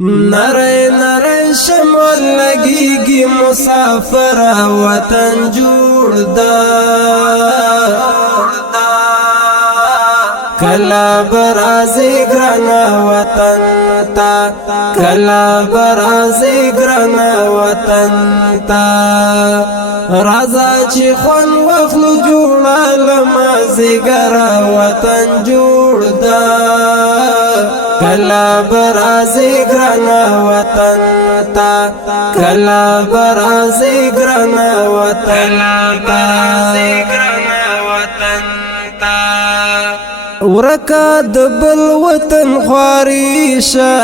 نره نره شمال لگیگی مسافر وطن جوړ دا کلا برازی گرانا وطن تا کلا برازی گرانا وطن تا رازا چی خون وخلو جوڑا لمازی گرا وطن جوڑ دا کلا برازی گرانا وطن تا کلا برازی گرانا وطن تا ورکا دبل وطن خواریشا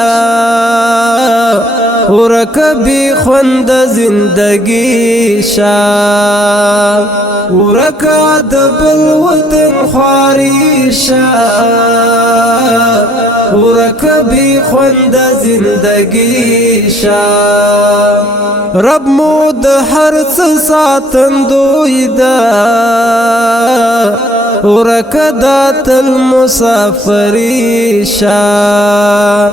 ورکا بی خوند زندگی شا ورکا دبل وطن خواریشا ورکا بی خوند زندگی شا رب مود حرس ساتن دوی دا ورکا دات المسافری شا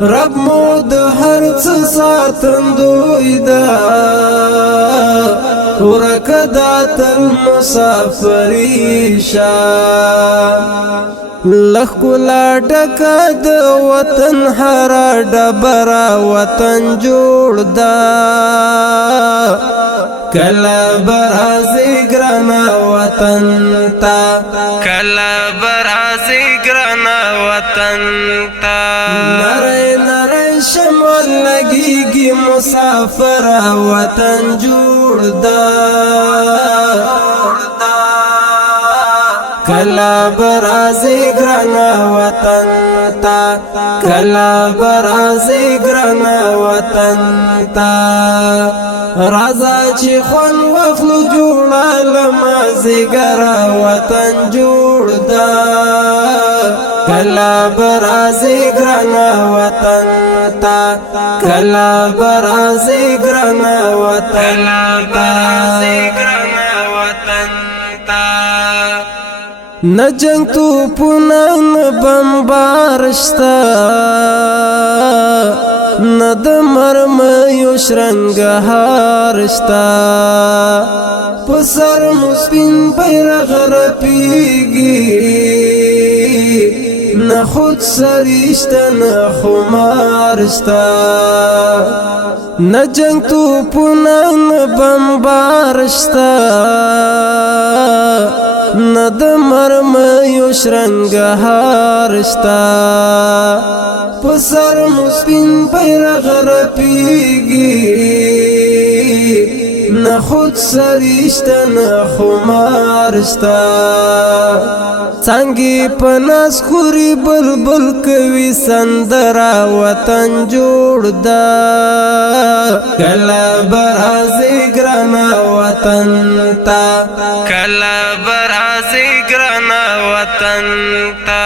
رب مود حرس ساتن دوی دا ورکا دات المسافری شا لخ کلا ډکا د وطن هر ډبره وطن جوړ دا کلا برازی گرانا وطن تا کلا برازی گرانا وطن تا نره نره شمال لگیگی مسافر وطن جوړ دا کلا برازی گرانا وطن تا کلا برازی گرانا وطن تا رازا چی خون وفلو جوڑا لمازی گرا وطن جوڑ دا کلا برازی گرانا وطن تا کلا برازی گرانا وطن تا نه جنگ تو پونن بمبارشتا نه د مرمیو شرنګهارشتا په سر مو سپین بیرغ رپیږي نه خود سریشتا نه خمارشتا نه جنگ تو پونن بمبارشتا نه د مرمیو شرنګهارشتا په سر مو سپین بیرغ رپیږي نه خود سریشتا نه خمارشتا څنګه په ناس خوري بلبل کوي سندرا وطن جوړ دا کلا برازی گرانا وطن تا کلا برازی گرانا وطن تا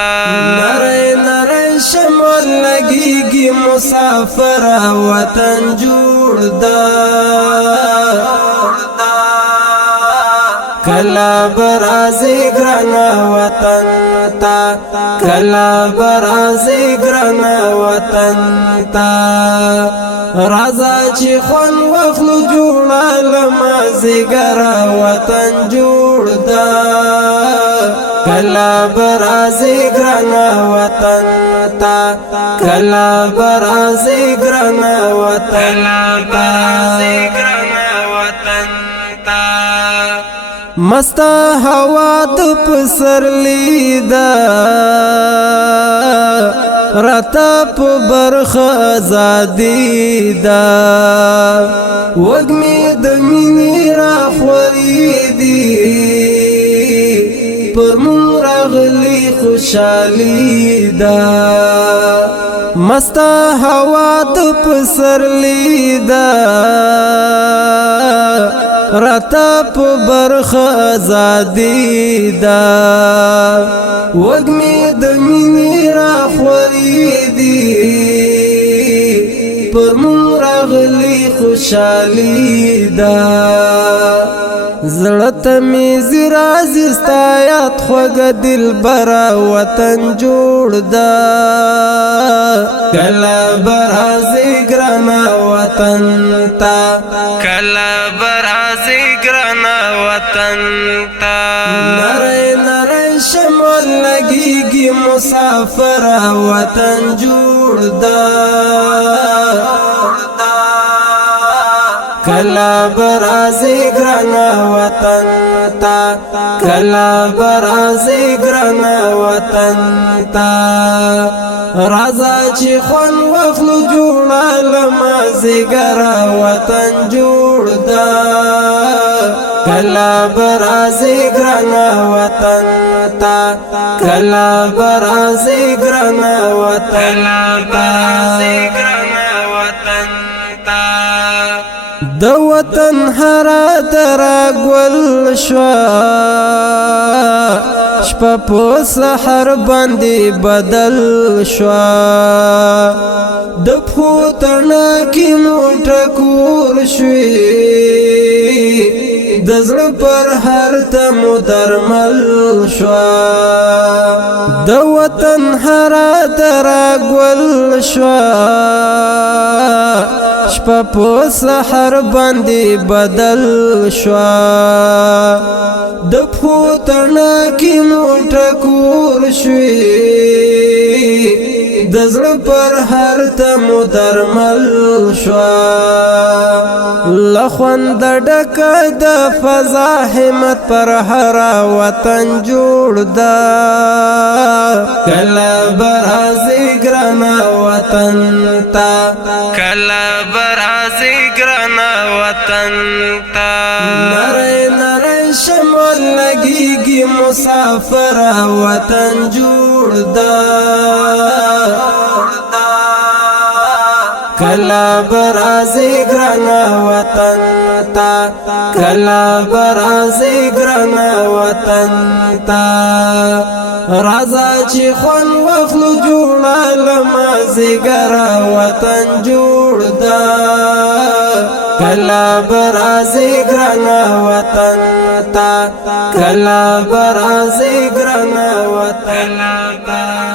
نره نره شمال لگیگی مسافر وطن جوړ دا کلا برازی گرانا وطن تا کلا برازی گرانا وطن تا رازا چی خون وخلو جوڑا لمازی گرا وطن جوڑ دا کلا برازی گرانا وطن تا کلا برازی گرانا وطن تا مستا هوا د پسرلی دا راتا په برخ آزادی دا وګمی د مینې را خوري دي پر مون راغلی خوشالي دا مستا هوا د پسرلی دا راتا په برخ آزادی دا وګمی د مینې را خوري دي پر مون راغلی خوشالي دا زړه ته مې زرازي ستا یاد خوږه دلبره وطن جوړ ده کله به راځې ګرانه وطن ته کله به راځې ګرانه وطن ته نری نری شمال لګیږي مسافره وطن جوړ ده کله به راځې ګرانه وطن ته کله به راځې ګرانه وطن ته راځه چې خوند واخلو جوړه له مازدیګره وطن جوړ ده کله به راځې ګرانه وطن ته کله به راځې ګرانه وطن ته د وطن هر درا ګل شوا شپه په سحر باندې بدل شوا د پوتنا کې موټه کور شوي د زړه پر هر تم درمل شوا د وطن هر درا ګل شوا شپه په سحر باندې بدل شوا د پوتنا کې موټه کور شوي د زړه پر هر تم درمل شوا لخوند ډکه د فضا همت پر هر وطن جوړ ده کله به راځې ګرانه وطن ته کله به راځې ګرانه وطن ته نری نری شمال لګیږي مسافره وطن جوړ ده کله به راځې ګرانه وطن ته کله به راځې ګرانه وطن ته راځه چې خوند واخلو جوړه له مازدیګره وطن جوړ ده کله به راځې ګرانه وطن ته کله به راځې ګرانه وطن ته